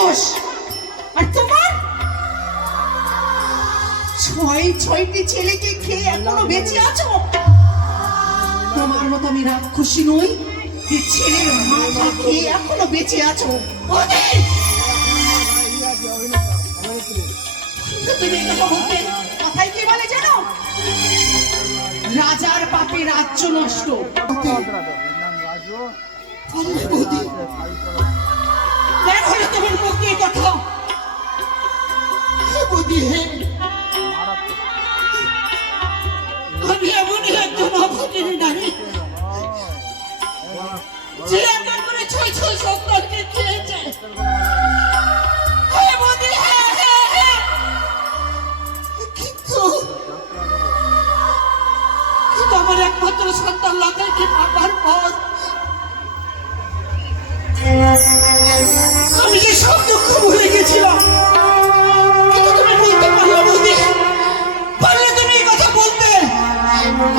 দোষ। আর তোমার ছয়টি ছেলেকে খেয়ে এখনো বেঁচে আছো। তোমার মতো আমি রাক্ষসী নই যে ছেলের মাথা খেয়ে এখনো বেঁচে আছো। তুমি কথা বলতে কথায় কি বলে জানো? রাজার পাপে রাজ্য নষ্ট। কেন হলো তোমার মুখে কথা? আমি এমনই একজন অভাগিনী নারী যে এমন করে ছয় সন্তানকে খেয়েছে। কিন্তু আমার একমাত্র সন্তান লাথাইকে পাবার পর আমি যে সব দুঃখ ভুলে গেছিলাম। কিন্তু তুমি বলতে পারলো বৌদি, পারলে তুমি এই কথা বলতে।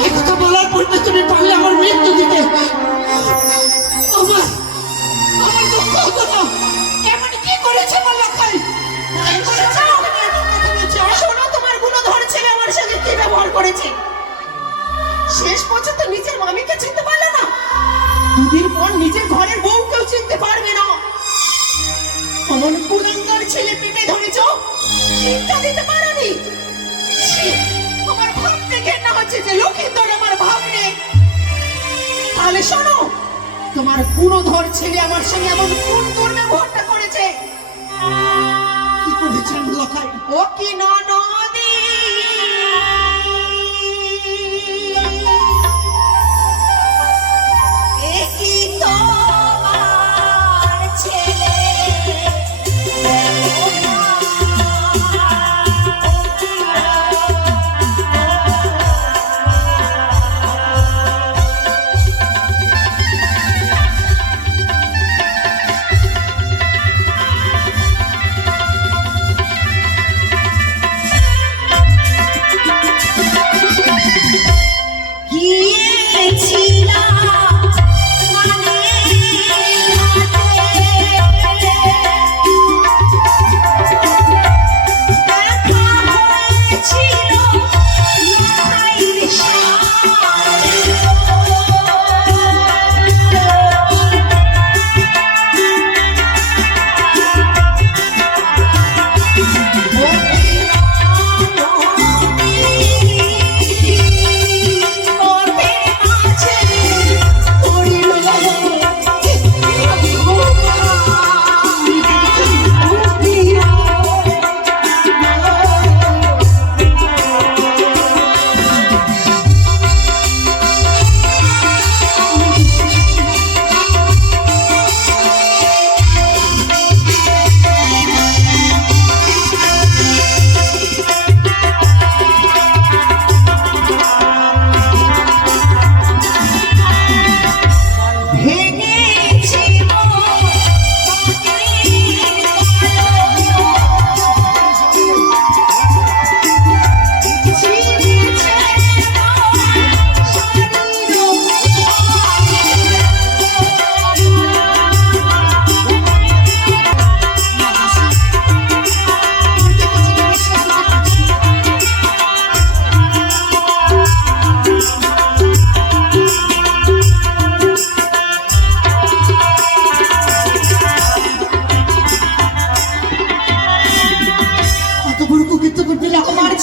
এই কথা বলার পরে তুমি পারলে আমার মৃত্যু দিতে। আমার দুঃখ হতো না। এমন কি করেছে আমার লাখাই? শোনো, তোমার গুণধর ছেলে আমার সাথে কি ব্যবহার করেছে। শেষ পর্যন্ত নিজের মামিকে চিনতে পারলে না। দুদিন পর নিজের ঘরের বউকেও চিনতে পারবে না। অমন কুলাঙ্গার ছেলে পেটে ধরেছ, শিক্ষা দিতে পারোনি। আমার ভাবতে ঘেন্না হচ্ছে যে লক্ষিন্দর আমার ভাগ্নে। তাহলে শোনো, তোমার গুণধর ছেলে আমার সঙ্গে এমন কোন দুর্ব্যবহারটা করেছে? কি করেছেন লখাই? ও কি ননদী, কি তোমার ছেলে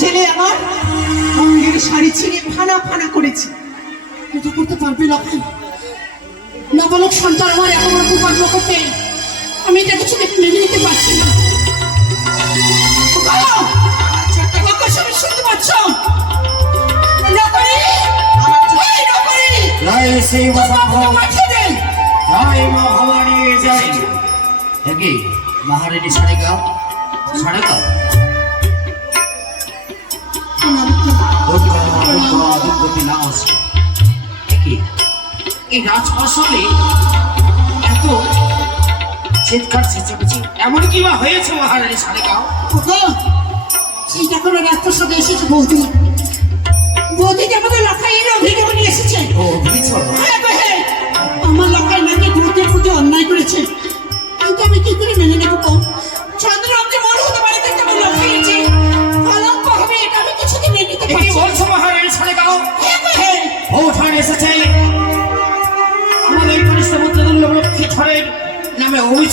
ছেলে আমার অঙ্গের শাড়ি ছিঁড়ে ফানা ফানা করেছে। এটা করতে পারবে লক্ষণ? নাবালক সন্তান আমার এত বড় কুকর্ম করতে আমি এটা কিছু মেনে নিতে পারছি না। শুনতে পাচ্ছ? মহারানী সাড়ে গাও সাড়ে গাও এই রাজপ্রাসাদে এত চিৎকার চেঁচামেচি এমন কি বা হয়েছে মহারানী সাড়ে গাও? সেটা কোনো রাজপ্রাসাদে এসেছে বৌদি। বৌদিকে আমাদের লাখাইয়ের অভিযোগ নিয়ে এসেছে। আমার লাখাই নাকি বৌদির প্রতি অন্যায় করেছে। কিন্তু আমি কি করে মেনে নেব?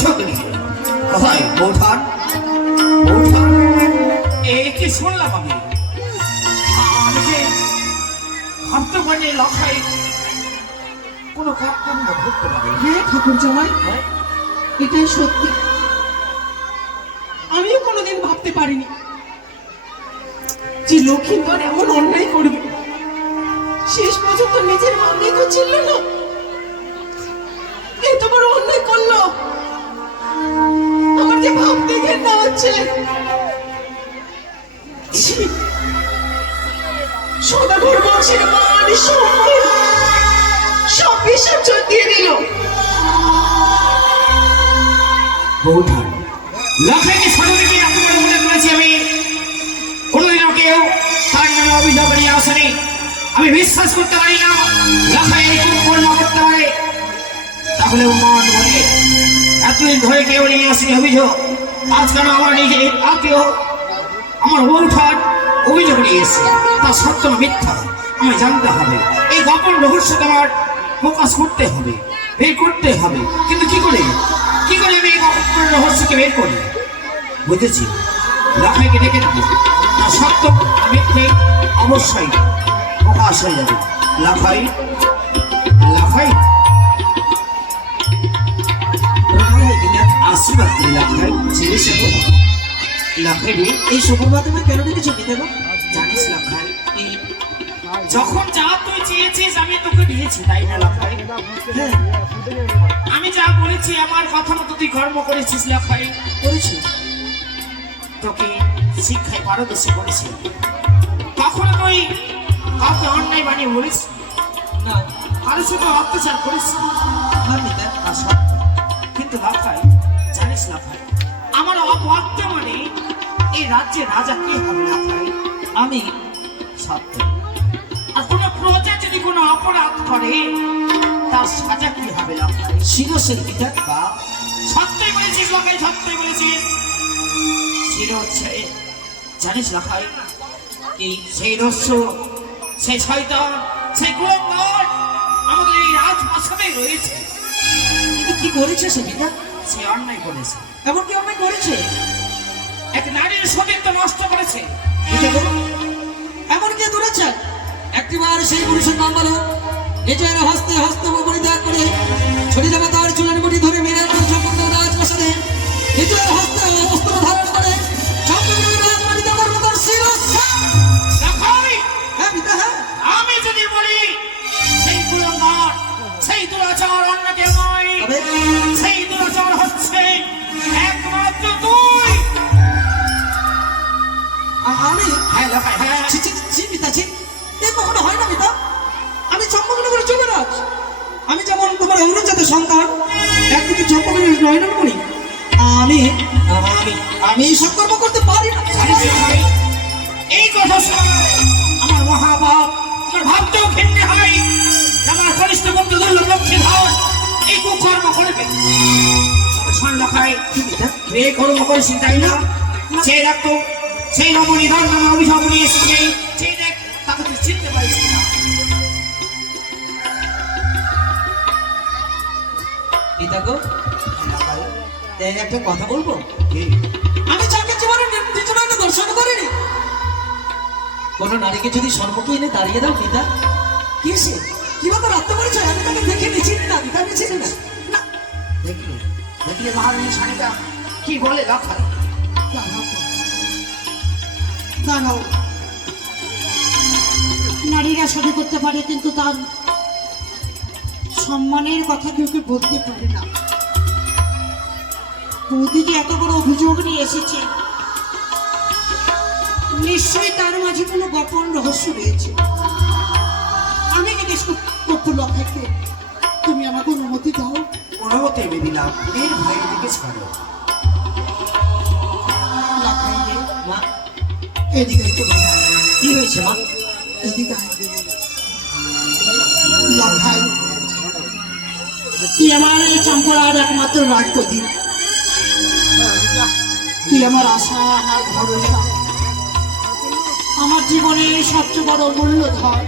অভিযোগিনী কোথায় বৌঠান? বৌঠান এ কি শুনলাম আমি? আমি যে ভাবতে পারি লখাই কোনো কর্ম ধরতে পারে। হ্যাঁ ঠাকুর জামাই, এটাই সত্যি। আমিও কোনোদিন ভাবতে পারিনি যে লক্ষ্মীন্দর এমন অন্যায় করবে। শেষ পর্যন্ত নিজের মামলাই তো ছিল না, এত বড় অন্যায় করলো। আমার যে ভাবতে ঘেন্না হচ্ছে। ছি! সদাগর বংশের মান সম্মান সব বিসর্জন দিয়ে দিল। বৌঠান লখাইকে সর্বদিকে এত বড় উল্লেখ করেছি আমি, কোনোদিনও কেউ তার নামে অভিযোগ নিয়ে আসেনি। আমি বিশ্বাস করতে পারি না লখাই এরকম কর্ম করতে পারে। তাহলে মান বলে এতদিন ধরে কেউ নিয়ে আসেনি অভিযোগ, আজ কেন আমার নিজের আত্মীয় আমার বৌঠান অভিযোগ নিয়ে এসেছে? তা সত্য না মিথ্যা আমায় জানতে হবে। এই গোপন রহস্য আমার প্রকাশ করতে হবে, বের করতে হবে। কিন্তু কি করে আমি এই গোপন রহস্যকে বের করি? বুঝেছি, লখাইকে ডেকে দেবো, তা সত্য না মিথ্যে অবশ্যই প্রকাশ হয়ে যাবে। লখাই লখাই আশীর্বাদ করি লখাই, ছেলে সেবা লখাই রে। এই সুপ্রভাত তুমি কেন ডেকেছো বিদেবা? জানিস লখাই, যখন যা তুই চেয়েছিস আমি তোকে দিয়েছি, তাই না লখাই? হ্যাঁ আমি যা বলেছি আমার কথা মতো তুই কর্ম করেছিস লখাই। করেছি। তোকে শিক্ষায় পারদর্শী করেছি, কখনো তুই কাউকে অন্যায় বানিয়ে বলিস না কারো সাথে অত্যাচার করিস না পিতা। তা সত্য। কিন্তু লখাই জানিস লখাই, আমার অবর্তমানে এই রাজ্যের রাজা কে হবে লখাই? আমি সত্য। আর কোনো প্রজা যদি কোনো অপরাধ করে তার সাজা কি হবে লখাই? শিরসের পিতা। বা সত্যই বলেছিস লখাই, সত্যই বলেছিস। জানিস লখাই, এই সেই দস্যু, সেই শয়তান, সেই কুলঙ্গার আমাদের এই রাজপ্রাসাদে রয়েছে। কিন্তু কি করেছে সে পিতা? সে অন্যায় করেছে, এমন কি অন্যায় করেছে? এক নারীর সতীত্ব নষ্ট করেছে। পিতা গো, এমন কি দূরেছে? একটিবার সেই পুরুষের নাম বলো, নিজের হস্তে হস্ত পরিত্যাগ করে ছড়ে যাবে তার চুলের মুঠি ধরে মেরে সম্পূর্ণ রাজপ্রাসাদে নিজের হস্তে অস্ত্র ধারণ করে সম্পূর্ণ রাজবাড়িতে করবো তার শিরস্থান। লখাই, হ্যাঁ পিতা হ্যাঁ। আমি যদি বলি সেই কুলঙ্গার, সেই দুরাচার অন্য কেউ নয়, তবে সেই দুরাচার হচ্ছে একমাত্র তুই। আমি হ্যাঁ লখাই, হ্যাঁ। ছি ছি ছি পিতা ছি, এ কখনো হয় না পিতা। আমি চম্পকনগর যুবরাজ, আমি যেমন তোমার অগ্রজাতের সন্তান, একদিকে চম্পকনগর নয়নমণি, আমি আমি আমি সব কর্ম করতে পারি না। জানিস লখাই, এই কথা শুনে আমার মহাভাব, আমার ভাবতেও ঘেন্নে হয় যে আমার কনিষ্ঠ বন্ধু দুর্লভ লক্ষ্মীধর এই কুকর্ম করবে। তবে শোন লখাই, তুই এই কর্ম করিস তাই না? সেই রাখতো সেই রমণী ধর নামে অভিযোগ নিয়ে এসেছে, সেই দেখ তাকে তুই চিনতে পারিস না। পিতা গো, লখাই, এই একটা কথা বলবো। কি? আমি যাকে জীবনে নির্দিষ্ট দর্শন করিনি, কোন নারীকে যদি সম্মুখে এনে দাঁড়িয়ে দাও পিতা, কি সে কিবা তার আত্মপরিচয়? আমি তাকে দেখে চিনি না পিতা, আমি চিনি না। না দেখলে মহারানী সানিকা কি বলে লখাই? দাঁড়াও, নারীরা সবই করতে পারে কিন্তু তার সম্মানের কথা কেউ কেউ বলতে পারে না। বৌদি যে এত বড় অভিযোগ নিয়ে এসেছে, নিশ্চয়ই তার মাঝে কোনো গোপন রহস্য রয়েছে। আমি জিজ্ঞেস করবো লখাইকে, তুমি আমাকে অনুমতি দাও? অনুমতি আমি দিলাম, এর ভয়ে দিকে ছাড়ো। লখাই রে, মা এদিকে একটু বাধা। কি হয়েছে মা? এদিকে আয়। লখাই, তুই আমার এই চম্পলার একমাত্র রাজপ্রদীপ, তুই আমার আশা, আমার ভরসা, আমার জীবনের সবচেয়ে বড় মূল্যধন।